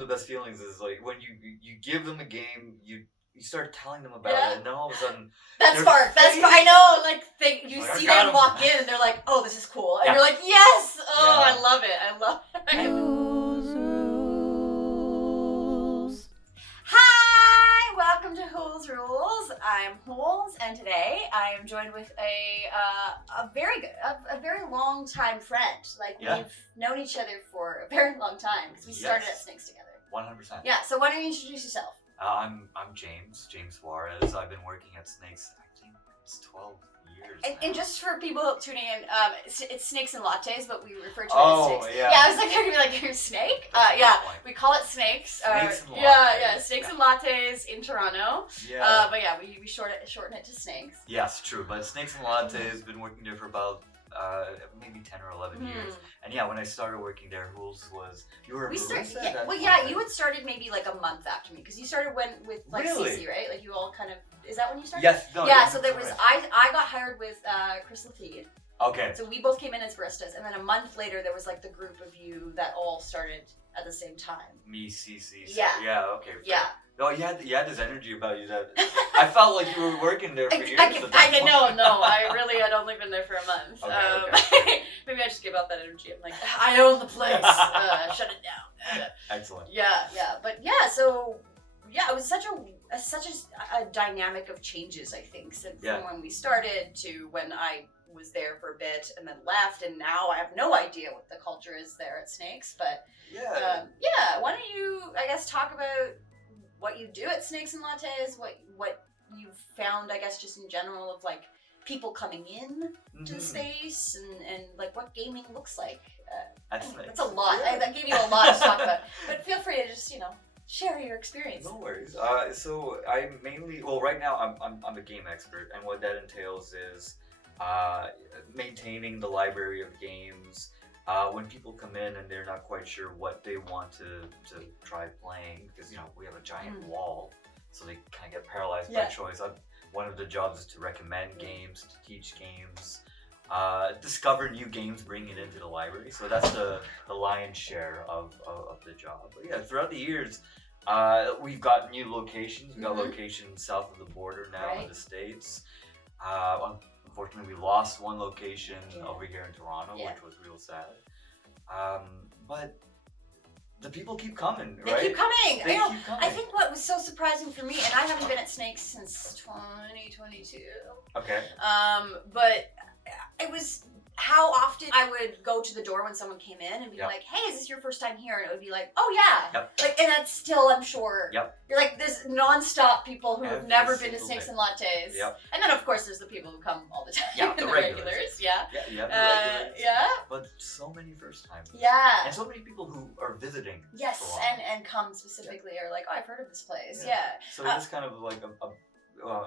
of the best feelings is like when you give them a game, you start telling them about it, and then all of a sudden that's spark. I know, like you see them walk in and they're like, oh, this is cool, and you're like, yes, I love it. HoolsRules. Hi, welcome to HoolsRules. I'm Hools, and today I am joined with a very long time friend. We've known each other for a very long time because we started at Snakes together. 100%. Yeah. So why don't you introduce yourself? I'm James Soares. I've been working at Snakes, I think it's 12 years and just for people tuning in, it's Snakes and Lattes, but we refer to it as Snakes. Yeah. Yeah, I was like, they're gonna be like, you're a snake? We call it Snakes. Snakes and Lattes. Snakes and Lattes in Toronto. Yeah. But yeah, we shorten it to Snakes. Yes, true. But Snakes and Lattes, been working there for about maybe 10 or 11 years. And yeah, when I started working there, Hools was, you were a barista? You had started maybe like a month after me, because you started with CC, right? Like you all kind of, is that when you started? Yes. No, yeah, so there was, I got hired with Chris Lafide. Okay. So we both came in as baristas, and then a month later there was like the group of you that all started at the same time. Me, CC. So, yeah. Yeah, okay. Yeah. No, you had this energy about you that I felt like you were working there for years. No, I really had only been there for a month. Okay. Maybe I just give out that energy. I'm like, I own the place. Shut it down. Excellent. Yeah. But yeah, so yeah, it was such a dynamic of changes, I think, since from when we started to when I was there for a bit and then left, and now I have no idea what the culture is there at Snakes. But why don't you, I guess, talk about what you do at Snakes and Lattes, what you've found, I guess, just in general of like people coming in to the space and like what gaming looks like. That's a lot. Yeah. That gave you a lot to talk about. But feel free to just, share your experience. No worries. So I mainly, right now I'm a game expert, and what that entails is maintaining the library of games. When people come in and they're not quite sure what they want to try playing, because we have a giant wall, so they kind of get paralyzed by choice. One of the jobs is to recommend games, to teach games, discover new games, bring it into the library. So that's the lion's share of the job. But yeah, throughout the years, we've got new locations. We've got locations south of the border now in the States. Unfortunately, we lost one location over here in Toronto, which was real sad. But the people keep coming, right? They keep coming. They keep coming. I think what was so surprising for me, and I haven't been at Snakes since 2022. Okay. But it was how often I would go to the door when someone came in and be like, hey, is this your first time here? And it would be like, oh yeah. Like, and that's still, I'm sure. You're like, there's non-stop people who have never been to Snakes and Lattes. And then of course there's the people who come all the time. The regulars. The regulars. But so many first timers. And so many people who are visiting. Yes, and come specifically are like, oh, I've heard of this place. So it's kind of like a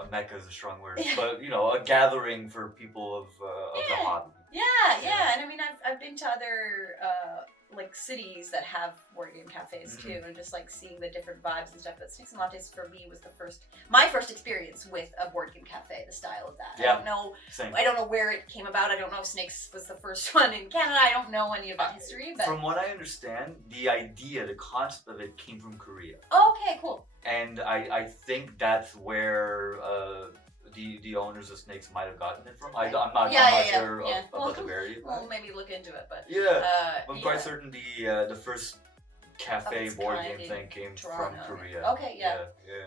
mecca is a strong word, but a gathering for people of the hobby. And I mean, I've been to other like cities that have board game cafes too, and just like seeing the different vibes and stuff. But Snakes and Lattes for me was my first experience with a board game cafe, the style of that. I don't know. I don't know where it came about. I don't know if Snakes was the first one in Canada. I don't know any of that history. But from what I understand, the concept of it came from Korea. Okay, cool. And I think that's where the owners of Snakes might have gotten it from. I'm not sure about the variety. We'll maybe look into it, but I'm quite certain the first cafe board game thing came from Korea. Okay,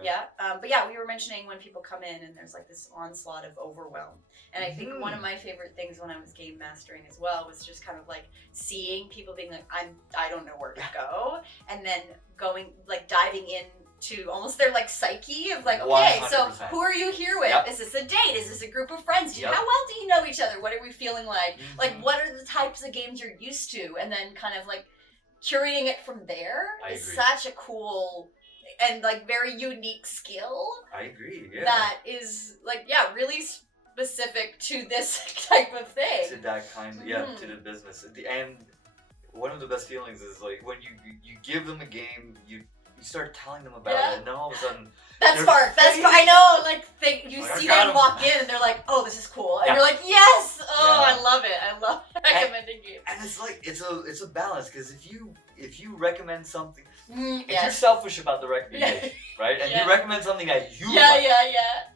but we were mentioning when people come in and there's like this onslaught of overwhelm, and I think one of my favorite things when I was game mastering as well was just kind of like seeing people being like, I don't know where to go, and then going like diving in to almost their like psyche of like, okay, 100%. So who are you here with? Is this a date? Is this a group of friends? How well do you know each other? What are we feeling like? Like, what are the types of games you're used to? And then kind of like curating it from there is such a cool and like very unique skill. I agree. That is like really specific to this type of thing. To that kind, to the business. And one of the best feelings is like when you give them a game, you start telling them about it, and then all of a sudden that's spark. I know, like you see them walk in and they're like, oh, this is cool, and you're like, yes, I love it. I love recommending games. And it's like it's a balance, because if you recommend something, If you're selfish about the recommendation, right, and you recommend something that you like,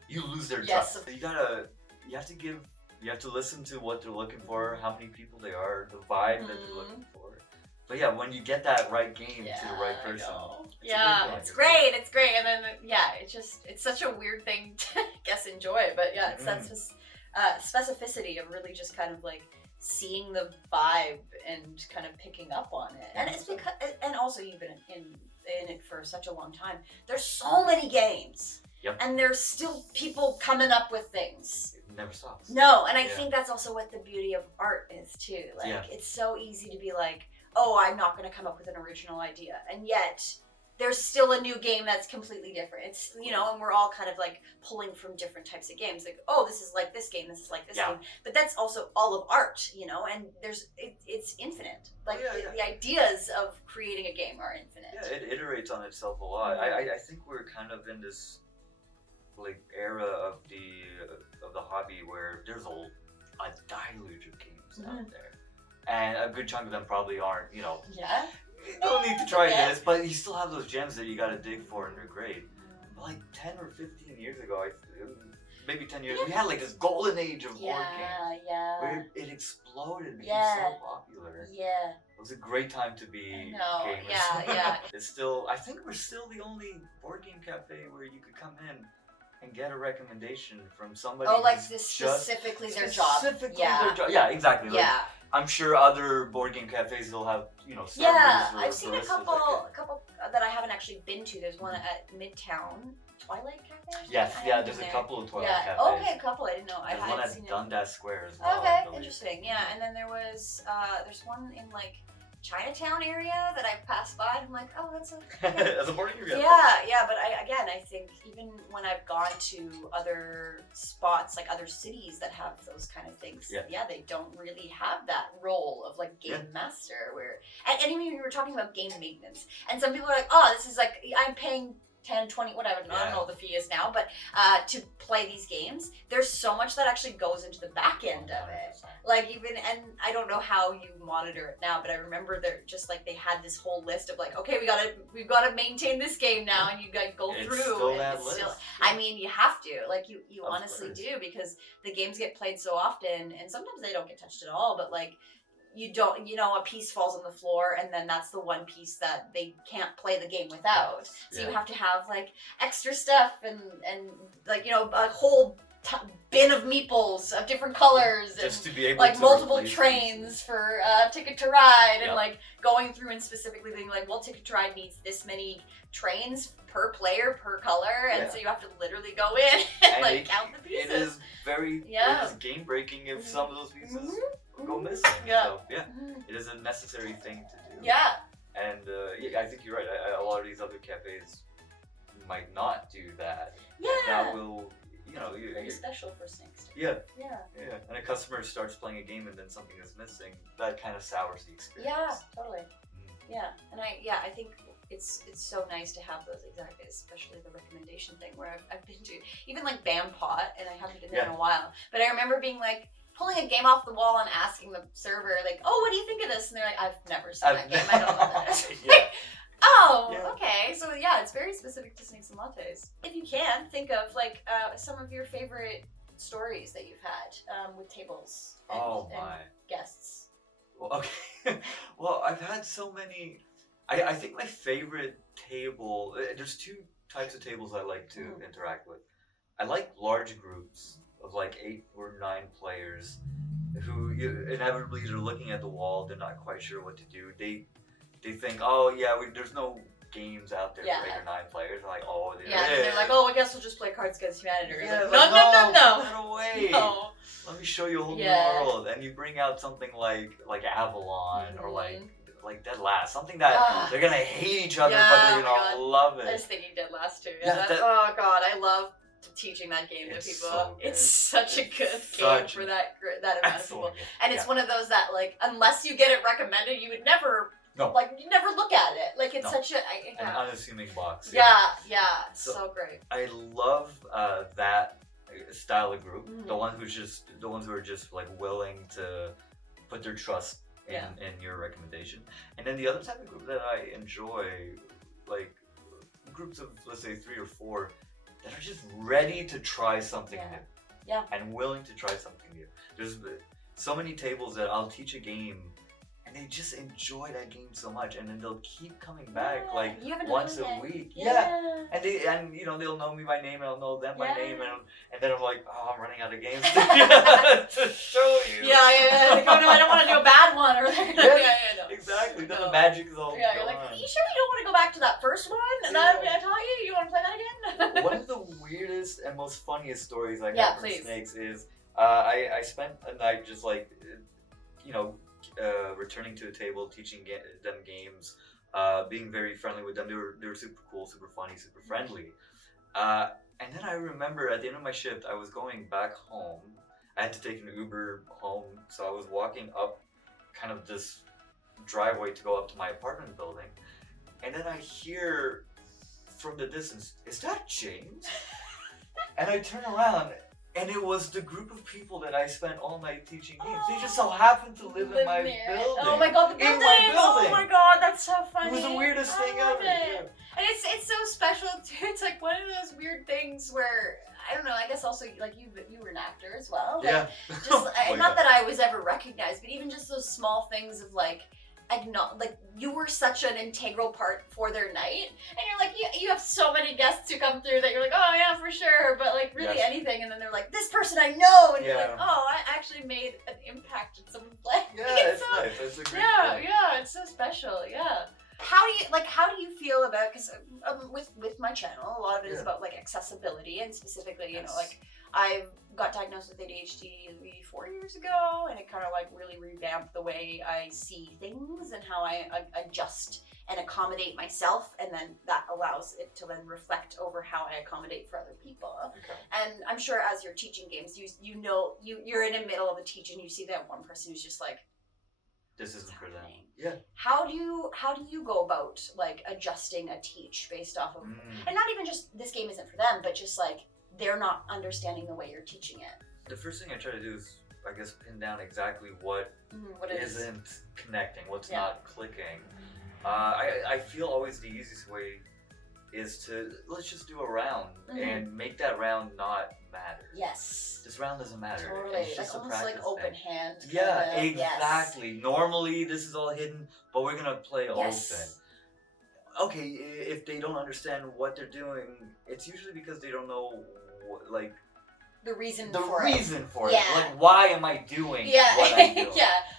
you lose their trust. So you have to listen to what they're looking for, how many people they are, the vibe that they're looking for. But yeah, when you get that right game to the right person, it's great. It's great, and then it's such a weird thing to enjoy. But yeah, it's that specificity of really just kind of like seeing the vibe and kind of picking up on it. And it's because, and also you've been in it for such a long time. There's so many games, and there's still people coming up with things. It never stops. No, and I think that's also what the beauty of art is too. Like it's so easy to be like, oh, I'm not going to come up with an original idea. And yet, there's still a new game that's completely different. It's, and we're all kind of like pulling from different types of games. Like, oh, this is like this game, this is like this game. But that's also all of art, and it's infinite. Like, the ideas of creating a game are infinite. Yeah, it iterates on itself a lot. I think we're kind of in this like era of the hobby where there's a deluge of games out there. And a good chunk of them probably aren't, you don't need to try this, but you still have those gems that you gotta dig for and they're great. But like 10 or 15 years ago, maybe 10 years, we had like this golden age of board games. Where it exploded and became so popular. Yeah. It was a great time to be gamers. It's still, I think we're still the only board game cafe where you could come in and get a recommendation from somebody. Oh, like this specifically their job. Yeah, exactly. Like, I'm sure other board game cafes will have, servers or I've seen a couple that I haven't actually been to. There's one at Midtown, Twilight Cafe. Yes, there's a couple of Twilight cafes. Okay, a couple. I didn't know. There's one at Dundas Square as well. Okay, interesting. Yeah, and then there's one in like Chinatown area that I've passed by and I'm like, oh, that's a board game. Yeah, but I think even when I've gone to other spots, like other cities that have those kind of things, they don't really have that role of like game master and even when we were talking about game maintenance, and some people are like, oh, this is like, I'm paying 10, 20, whatever, I don't know what the fee is now, but to play these games, there's so much that actually goes into the back end of it. Like and I don't know how you monitor it now, but I remember they had this whole list of like, okay, we've got to maintain this game now, and you gotta go through. I mean, you have to, like you honestly do, because the games get played so often, and sometimes they don't get touched at all, but like, you don't, a piece falls on the floor, and then that's the one piece that they can't play the game without. So you have to have like extra stuff and like, a whole bin of meeples of different colors, just and to be able like to multiple trains for Ticket to Ride, and like going through and specifically being like, well, Ticket to Ride needs this many trains per player per color, and so you have to literally go in and like count the pieces. It is very it is game breaking if some of those pieces go missing. So it is a necessary thing to do. And I think you're right. A lot of these other cafes might not do that. And that will, very special for Snakes. And a customer starts playing a game and then something is missing, that kind of sours the experience. Yeah, totally. And I think it's so nice to have those exactly, especially the recommendation thing where I've been to even like Bam Pot, and I haven't been there in a while, but I remember being like, pulling a game off the wall and asking the server like, oh, what do you think of this? And they're like, I've never seen that game, I don't know what that is. Okay, so it's very specific to Snakes and Lattes. If you can, think of like some of your favorite stories that you've had with tables and guests. Well, okay. Well, I've had so many. I think my favorite table, there's two types of tables I like to interact with. I like large groups of like 8 or 9 players who inevitably are looking at the wall, they're not quite sure what to do. They think, oh there's no games out there for 8 or 9 players. They're like, oh, they're like, oh, I guess we'll just play Cards Against Humanity. Like, no. Put it away. No. Let me show you a whole new world. And you bring out something like Avalon or like Dead Last, something that they're gonna hate each other, but they're gonna love it. I was thinking Dead Last too. Oh god, I love teaching that game to people. So it's such a good game for that amount of people. And it's one of those that like, unless you get it recommended, you would never you never look at it. Like it's such an unassuming box. So great. I love that style of group. The ones who are just like willing to put their trust in your recommendation. And then the other type of group that I enjoy groups of, let's say, 3 or 4 that are just ready to try something new. Yeah. And willing to try something new. There's so many tables that I'll teach a game and they just enjoy that game so much, and then they'll keep coming back like once a week. And they'll know me by name, and I'll know them by name, and then I'm like, oh, I'm running out of games to show you. Like, oh no, I don't want to do a bad one, or exactly. Then the magic is all you're like, you sure you don't want to go back to that first one that I taught you? You want to play that again? One of the weirdest and most funniest stories I got from Snakes is I spent a night just like, returning to a table, teaching them games, being very friendly with them. They were super cool, super funny, super friendly. And then I remember at the end of my shift, I was going back home. I had to take an Uber home, so I was walking up kind of this driveway to go up to my apartment building. And then I hear from the distance, is that James? And I turn around, and it was the group of people that I spent all night teaching games. They just so happened to live in my building. Oh my god, the building! In my building. Oh my god, that's so funny. It was the weirdest thing ever. And it's so special too. It's like one of those weird things where, I don't know, I guess also like you were an actor as well. Like, just not that I was ever recognized, but even just those small things of like you were such an integral part for their night, and you're like, you have so many guests who come through that you're like, oh yeah, for sure, but like really anything, and then they're like, this person I know, and you're like, oh, I actually made an impact in someone's life. It's nice. It's a great thing. It's so special. How do you feel about, because with my channel, a lot of it is about like accessibility, and specifically, you know, like I got diagnosed with ADHD 4 years ago, and it kind of like really revamped the way I see things and how I adjust and accommodate myself, and then that allows it to then reflect over how I accommodate for other people. And I'm sure as you're teaching games, you're in the middle of a teach, and you see that one person who's just like, this isn't for them. How do you go about like adjusting a teach based off of, and not even just this game isn't for them, but just like they're not understanding the way you're teaching it? The first thing I try to do is, I guess, pin down exactly what isn't connecting, what's not clicking. I feel always the easiest way is to, let's just do a round and make that round not matter. Yes. This round doesn't matter. Totally. It's just like a almost practice like open thing. hand. Yeah, exactly. Normally this is all hidden, but we're gonna play open. Okay, if they don't understand what they're doing, it's usually because they don't know the reason for it. Yeah. Like, why am I doing what I'm doing?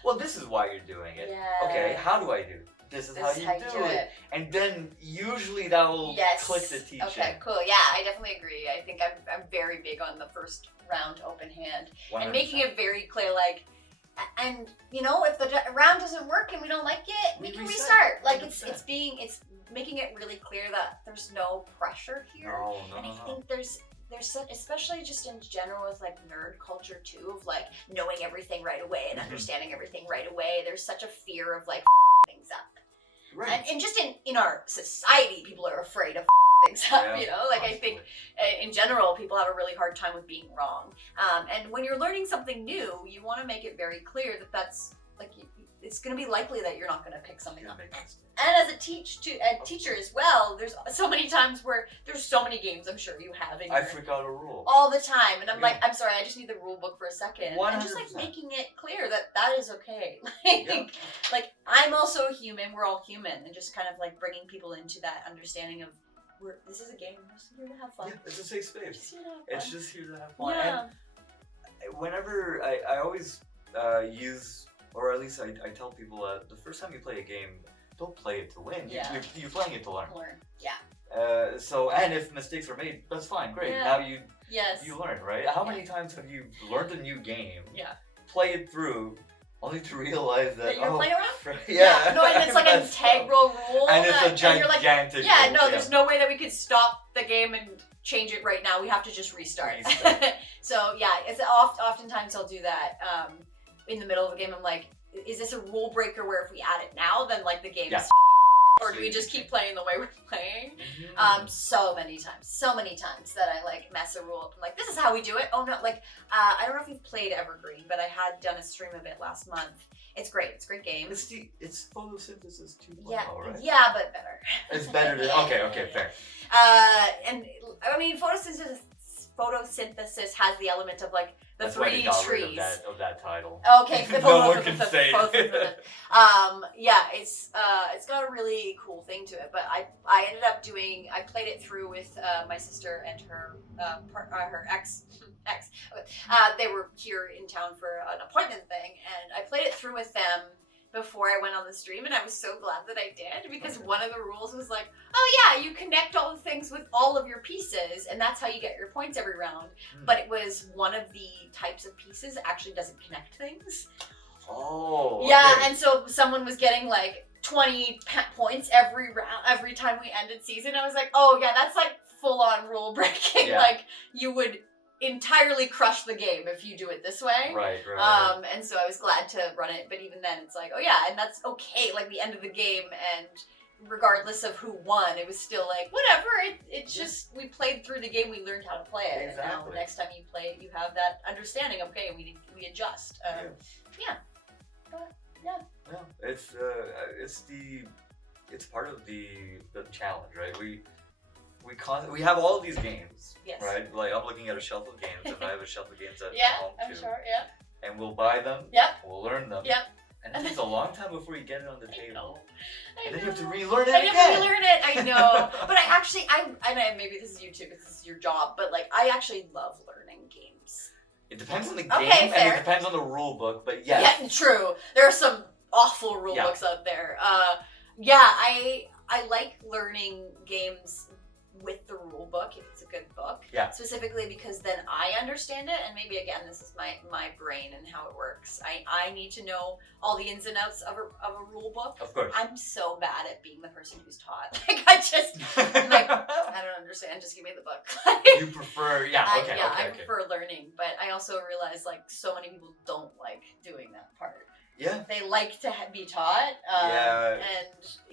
Well, this is why you're doing it. Okay, how do I do it? This is how you do it. And then usually that will click the teaching. Okay, cool. Yeah, I definitely agree. I think I'm very big on the first round open hand 100%. And making it very clear, like, and you know, if the round doesn't work and we don't like it, we can restart. Like, it's making it really clear that there's no pressure here. And I think there's such, especially just in general with like nerd culture too, of like knowing everything right away and understanding everything right away. There's such a fear of like things up. Right. And just in our society, people are afraid of things up, you know? Like, I think in general, people have a really hard time with being wrong. And when you're learning something new, you want to make it very clear that that's like, it's going to be likely that you're not going to pick something up. And as a teacher as well, there's so many times where there's so many games I'm sure you have in I forgot a rule. All the time. And I'm like, I'm sorry, I just need the rule book for a second. 100%. And just like making it clear that is okay. Like, I'm also a human, we're all human. And just kind of like bringing people into that understanding of, this is a game, we're just here to have fun. Yeah, it's a safe space. It's just here to have fun. Yeah. And whenever I always use, or at least I tell people, the first time you play a game, don't play it to win. You're playing it to learn. So, and if mistakes are made, that's fine, great. Now you learn, right? How many times have you learned a new game, play it through, only to realize that you're playing around? No, and it's like an integral rule. And it's a gigantic rule. There's no way that we could stop the game and change it right now. We have to just restart. So it's oftentimes I'll do that in the middle of a game. I'm like, is this a rule breaker where if we add it now, then like the game is or do we just keep playing the way we're playing? So many times that I like mess a rule up. I'm like, this is how we do it. Oh no, like I don't know if you've played Evergreen, but I had done a stream of it last month. It's great. It's a great game. It's photosynthesis 2.0, Yeah, right? yeah, but better. It's better than okay, fair. And I mean, photosynthesis has the element of like the That's 3 why they got trees. rid of that title. Okay, No one can say it. Yeah, it's got a really cool thing to it. But I ended up I played it through with my sister and her her ex. They were here in town for an appointment thing, and I played it through with them before I went on the stream, and I was so glad that I did, because one of the rules was like, oh yeah, you connect all the things with all of your pieces, and that's how you get your points every round. But it was one of the types of pieces that actually doesn't connect things. Oh. Yeah, okay. and so someone was getting like 20 points every round, every time we ended season. I was like, oh yeah, that's like full on rule breaking. Yeah. Like you would entirely crush the game if you do it this way. Right. And so I was glad to run it, but even then it's like, oh yeah, and that's okay, like the end of the game, and regardless of who won, it was still like, whatever, it's just, we played through the game, we learned how to play it, Exactly. and now next time you play it, you have that understanding, okay, we adjust. But yeah. No, it's part of the challenge, right? We have all of these games, Yes. right? Like I'm looking at a shelf of games, and I have a shelf of games at Yeah, home I'm too. sure, yeah. And we'll buy them. Yep. We'll learn them. Yep. And it takes a long time before you get it on the I table. know. And then you have to relearn it I have again. to relearn it, I know. But maybe this is YouTube, because this is your job, but like, I actually love learning games. It depends on the game, Okay, and fair. it depends on the rule book, but yes. Yeah, true. There are some awful rule books out there. I like learning games with the rule book if it's a good book. Yeah. Specifically because then I understand it, and maybe again this is my brain and how it works. I need to know all the ins and outs of a rule book. Of course. I'm so bad at being the person who's taught. Like I'm like, I don't understand, just give me the book. You prefer, I prefer learning, but I also realize like so many people don't like doing that part. Yeah. They like to be taught. And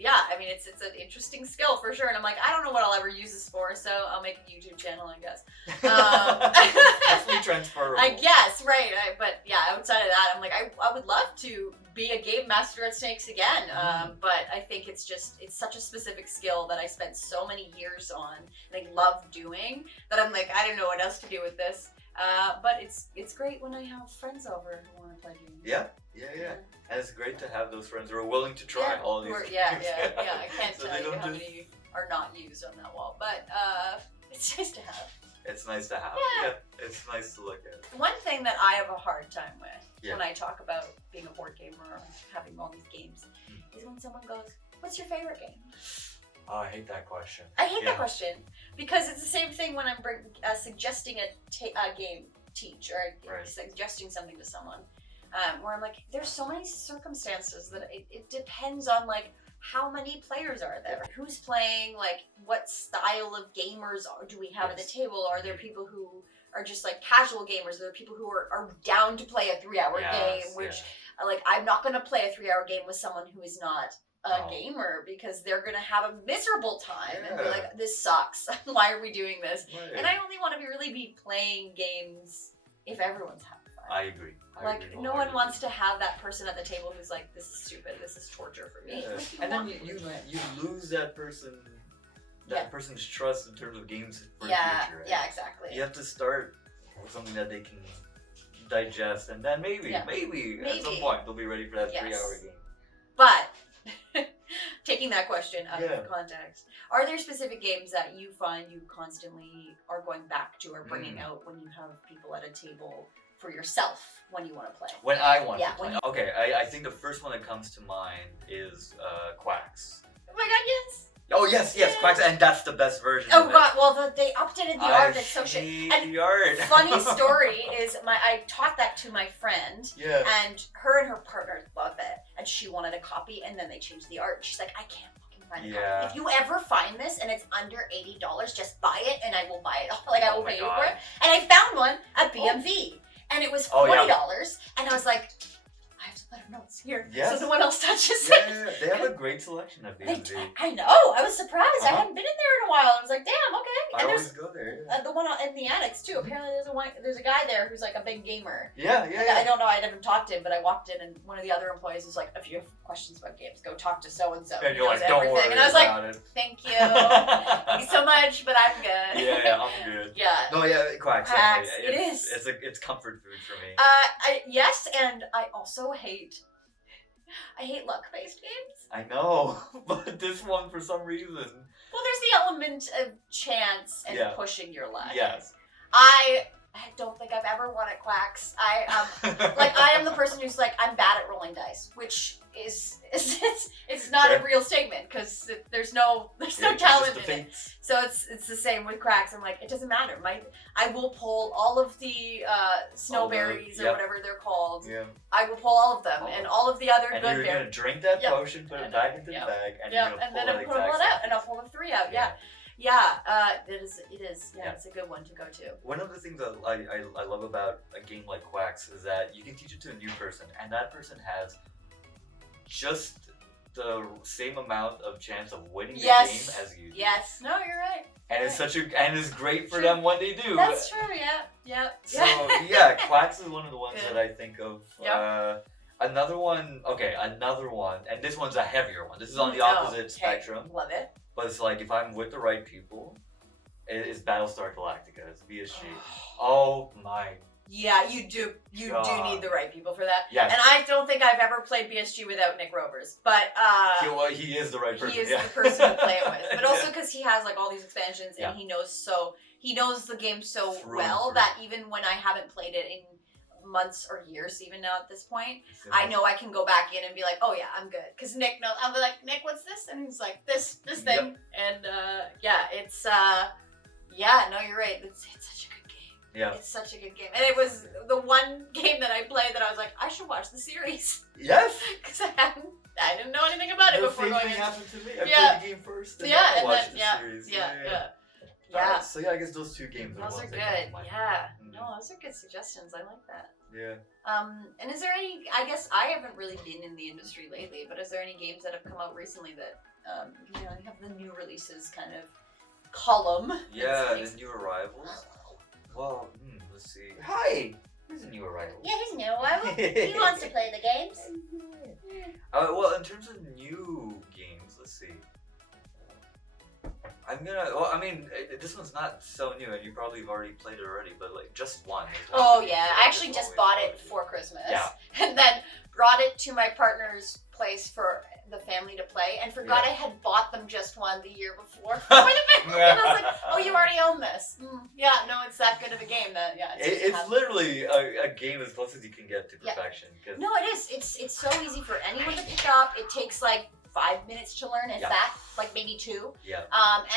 I mean, it's an interesting skill for sure. And I'm like, I don't know what I'll ever use this for, so I'll make a YouTube channel, I guess. Definitely transferable. I guess, right. But yeah, outside of that, I'm like, I would love to be a game master at Snakes again. But I think it's such a specific skill that I spent so many years on and I love doing that I'm like, I don't know what else to do with this. But it's great when I have friends over who want to play games. Yeah. And it's great to have those friends who are willing to try all these games. Yeah. I can't So tell they you don't how just- many are not used on that wall, but it's nice to have. It's nice to have. Yeah. It's nice to look at. One thing that I have a hard time with when Yeah. I talk about being a board gamer or having all these games is when someone goes, "What's your favorite game?" Oh, I hate that question. I hate that question because it's the same thing when I'm suggesting a game teach or suggesting something to someone. Where I'm like, there's so many circumstances that it depends on like how many players are there, who's playing, like what style of gamers do we have at the table? Are there people who are just like casual gamers? Are there people who are down to play a 3-hour game? Which like I'm not going to play a 3-hour game with someone who is not a gamer because they're going to have a miserable time and be like, this sucks. Why are we doing this? Right. And I only want to really be playing games if everyone's having fun. I agree. No one wants to have that person at the table who's like, this is stupid, this is torture for me. Yeah. And then you lose that person's trust in terms of games for the future. Right? Yeah, exactly. You have to start with something that they can digest, and then maybe at some point they'll be ready for that 3-hour game. But taking that question out of context, are there specific games that you find you constantly are going back to or bringing out when you have people at a table for yourself when you want to play? When I want to play. Okay, I think the first one that comes to mind is Quacks. Oh my god, yes! Oh yes, Quacks, and that's the best version. Oh of god, it. well they updated the art. It's so shit. And the art. Funny story is I taught that to my friend. Yeah. And her partner love it, and she wanted a copy, and then they changed the art. She's like, I can't fucking find a copy. If you ever find this and it's under $80, just buy it, and I will buy it. Like I will pay you for it. And I found one at BMV, and it was $40, and I was like, I have to let her know it's here, Yes. so no one else touches Yeah, it. yeah, yeah. They have a great selection at BSG. I know. I was surprised. I Uh-huh. hadn't been in there in a while. I was like, damn, okay. I And always there's go there. Yeah, the one in the Annex too. Apparently, there's a guy there who's like a big gamer. yeah. Like, I don't know. I never talked to him, but I walked in, and one of the other employees was like, "If you have questions about games, go talk to so and so." And you're like, don't worry And I was like, about it. "Thank you, thank you so much, but I'm good." Yeah, I'm good. Yeah. No, yeah, quacks. Quacks, Definitely. It's comfort food for me. Yes, and I also hate luck-based games. I know, but this one for some reason. Well, there's the element of chance and Yeah. pushing your luck. Yes. I don't think I've ever won at Quacks. I am the person who's like, I'm bad at rolling dice, which is it's not a real statement because there's no talent in it. So it's the same with Quacks. I'm like, it doesn't matter. I will pull all of the snowberries or whatever they're called. Yeah. I will pull all of them and all of the other and good you're berries. gonna drink that potion, put it back into the bag, and you're gonna pull then I'll pull it out, and I'll pull the 3 out. It is. Yeah, it's a good one to go to. One of the things that I love about a game like Quacks is that you can teach it to a new person, and that person has just the same amount of chance of winning the game as you do. Yes. No, you're right. And it's great for them when they do. That's true. Yeah. So yeah, Quacks is one of the ones that I think of. Yep. Another one, and this one's a heavier one. This is on the opposite spectrum. Love it. But it's like if I'm with the right people, it is Battlestar Galactica. It's BSG. Oh my. Yeah, you do. You do need the right people for that. Yes. And I don't think I've ever played BSG without Nick Rovers, but he is the right person. He is the person to play it with, but also because he has like all these expansions and he knows the game so well that even when I haven't played it in months or years, even now at this point, I know I can go back in and be like, oh yeah, I'm good. Because Nick knows. I'll be like, Nick, what's this? And he's like, this thing. And it's no, you're right. It's such a good game. Yeah. It's such a good game. And it was the one game that I played that I was like, I should watch the series. Yes. Because I didn't know anything about it before going in. The same thing happened to me. I played the game first and then I watched the series. Yeah. So yeah, I guess those two games those are good. Yeah. No, those are good suggestions. I like that. Yeah. And is there any? I guess I haven't really been in the industry lately, but is there any games that have come out recently that you have the new releases kind of column? Yeah, the new arrivals. Well, let's see. Hi, here's a new arrival. Yeah, here's a new arrival. He wants to play the games. Well, in terms of new games, let's see. This one's not so new, and you probably have already played it already, but like Just One. Oh yeah, I actually just bought it for Christmas. Yeah. And then brought it to my partner's place for the family to play, and forgot I had bought them Just One the year before for the family. And I was like, oh, you already own this. Yeah, no, it's that good of a game that it's literally a game as close as you can get to perfection. No, it is. It's so easy for anyone to pick up. It takes like 5 minutes to learn, if that, like maybe 2. Yeah.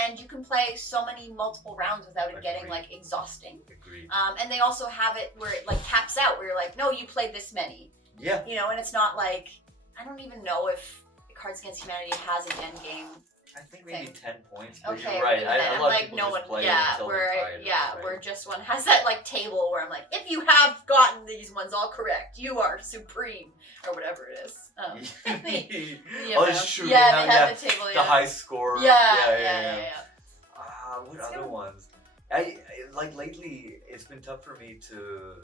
And you can play so many multiple rounds without it getting like exhausting. Agreed. And they also have it where it like caps out, where you're like, no, you played this many. Yeah. And it's not like, I don't even know if Cards Against Humanity has an end game. I think maybe 10 points. But Okay, you're right. I'm like, no one. Where Just One has that like table where I'm like, if you have gotten these ones all correct, you are supreme, or whatever it is. It's true. Yeah, they have the table. The high score. Yeah. What other ones? I like lately. It's been tough for me to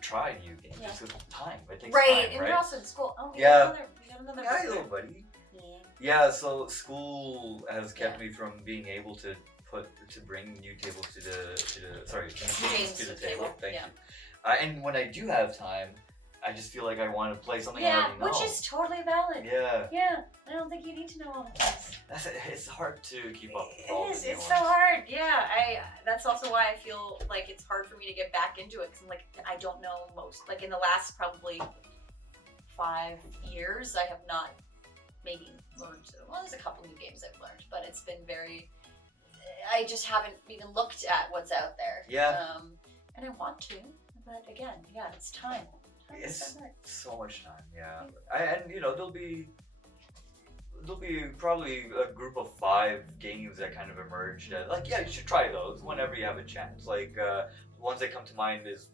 try new games just with time. It takes time, and you're also in school. Oh, we got another. Hi, little buddy. Yeah, so school has kept me from being able to bring new tables to the games to the table. Thank you. And when I do have time, I just feel like I want to play something I already know. Which is totally valid. Yeah, I don't think you need to know all the things. It's hard to keep up with all the new ones. So hard. Yeah, that's also why I feel like it's hard for me to get back into it, because I'm like, I don't know most. Like in the last probably 5 years, I have not maybe learned. Well, there's a couple new games I've learned, but it's been I just haven't even looked at what's out there. Yeah. And I want to, but again, it's time. It's so much time, and there'll be probably a group of 5 games that kind of emerge that you should try those whenever you have a chance. Like ones that come to mind is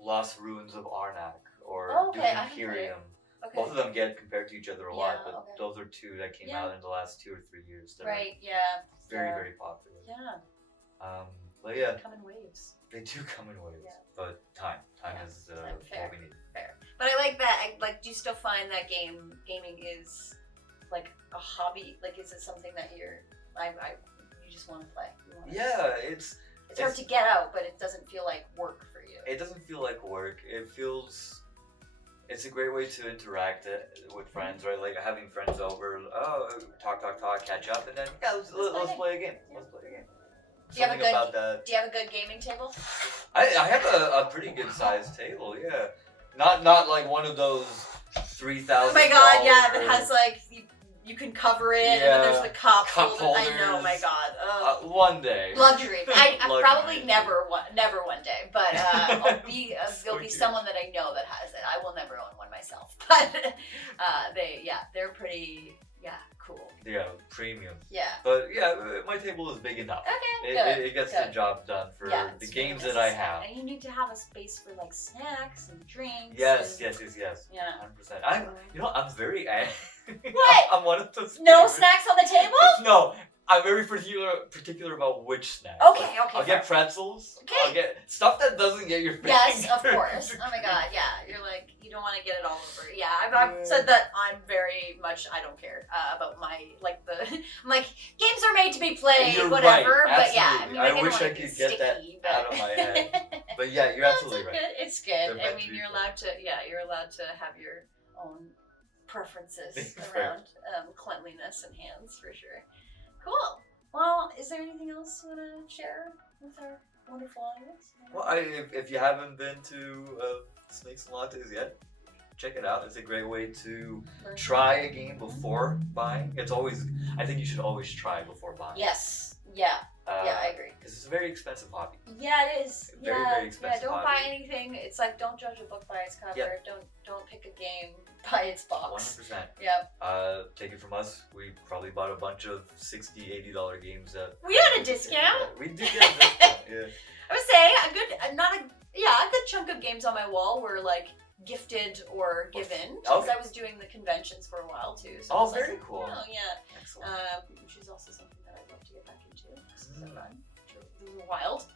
Lost Ruins of Arnak or Doom Imperium. Okay. Both of them get compared to each other a lot, Yeah, but okay. those are two that came Yeah. out in the last 2 or 3 years. That Right. are Yeah. very, Yeah. very popular. Yeah. But yeah, Come in waves. they do come in waves. Yeah. But time Yeah, is fair. what we need. Fair. But I like that. Do you still find that gaming is like a hobby? Like, is it something that you just want to play? Yeah, It's hard to get out, but it doesn't feel like work for you. it doesn't feel like work. It's a great way to interact with friends, right? Like having friends over, talk, catch up, and then let's play a game. Let's play a game. Do you have a Something about that. Do you have a good gaming table? I have a pretty good sized table, yeah. Not like one of those $3,000. Oh my god, yeah, that has like you can cover it, and then there's the cup holders. I know, my god. One day. Luxury. I Luxury. probably never one day, but there'll be cute. someone that I know that has it. I will never own one myself, but they're pretty cool. Yeah, premium. Yeah. But yeah, my table is big enough. Okay. It gets the job done for the it's games really that I necessary. have. And you need to have a space for like snacks and drinks. Yes. and, Yeah. 100%. I'm very What? I'm one of those. No gamers. snacks on the table? No, I'm very particular about which snacks. Okay, Like, okay, I'll get pretzels. Okay. I'll get stuff that doesn't get your Yes, fingers. of course. Oh my god, yeah. You're like, you don't want to get it all over. Yeah, I've said that I'm very much, I don't care about my, I'm like, games are made to be played, You're whatever. right, but yeah, absolutely. I I wish don't I wanna be could get that sticky, out of my head. But yeah, you're absolutely right. It's good. They're I meant mean, to be you're played. allowed to have your own preferences Fair. around cleanliness and hands, for sure. Cool. Well, is there anything else you want to share with our wonderful audience? Well, if you haven't been to Snakes Lattes yet, check it out. It's a great way to try a game before buying. I think you should always try before buying. Yes. Yeah. I agree. Because it's a very expensive hobby. Yeah, it is. Very expensive Yeah, don't hobby. buy anything. It's like, don't judge a book by its cover. Yep. Don't pick a game by its box. 100%. Yep. Take it from us. We probably bought a bunch of $60, $80 games. We had a discount. We did get a discount. Yeah. I would say a good chunk of games on my wall were like gifted or given, because I was doing the conventions for a while too. So Oh, very cool. Oh yeah. Excellent. Which is also something that I'd love to get back into. This is fun. These are wild.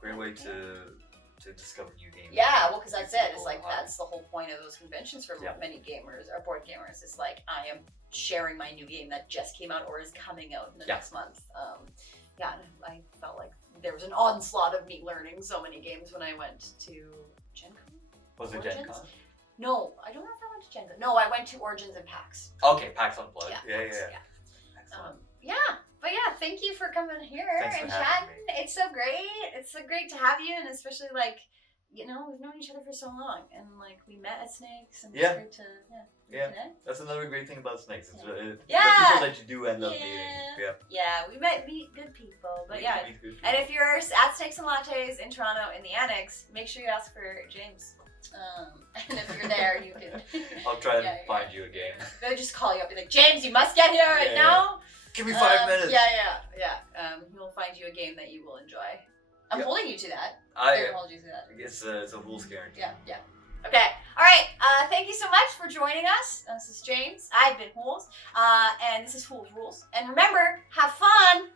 Great way to discover new games. Yeah, well, because that's it. It's Cool like hobby. that's the whole point of those conventions for Yeah. many gamers or board gamers. It's like I am sharing my new game that just came out or is coming out in the next month. I felt like there was an onslaught of me learning so many games when I went to Gen Con. Was it Gen Origins? Con? No, I don't know if I went to Gen Con. No, I went to Origins and PAX. Okay, PAX Unplugged. PAX, Yeah. Excellent. But yeah, thank you for coming here Thanks for and having chatting. me. It's so great. It's so great to have you, and especially we've known each other for so long, and we met at Snakes, and Yeah. it's great to connect. That's another great thing about Snakes. It's the Yeah. people that you do end up meeting. Yeah, we meet good people, but You yeah. meet good And people. if you're at Snakes and Lattes in Toronto in the Annex, make sure you ask for James. And if you're there, you can. I'll try and find you a game. They'll just call you up and be like, James, you must get here right now. Give me 5 minutes. Yeah. He'll find you a game that you will enjoy. I'm holding you to that. I'm gonna hold you to that. It's a Hools guarantee. Yeah. Okay. All right. Thank you so much for joining us. This is James. I've been Hools. And this is HoolsRules. And remember, have fun.